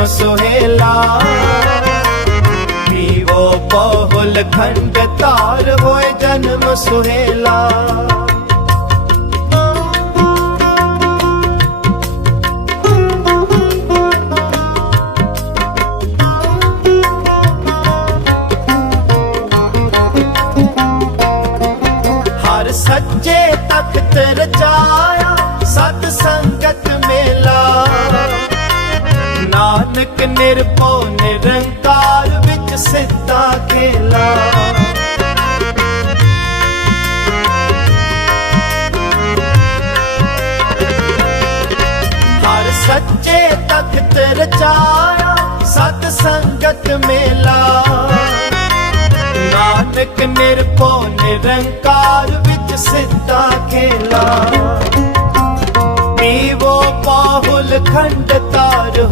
ਜਨਮ ਸੁਹੇਲਾ। ਪੀਵੋ ਪਾਹੁਲ ਖੰਡ ਤਾਰ ਹੋਏ ਜਨਮ ਸੁਹੇਲਾ। ਹਰ ਸੱਚੇ ਤਖਤ ਰਚਾਇਆ ਨਾਨਕ ਨਿਰਭਉ ਨਿਰੰਕਾਰ ਵਿੱਚ ਸਿੱਧਾ ਖੇਲਾ। ਹਰ ਸੱਚੇ ਤਖਤ ਰਚਾਇਆ ਸਤ ਸੰਗਤ ਮੇਲਾ। ਨਾਨਕ ਨਿਰਭਉ ਨਿਰੰਕਾਰ ਵਿੱਚ ਸਿੱਧਾ ਖੇਲਾ। ਪੀਵੋ ਪਾਹੁਲ ਖੰਡ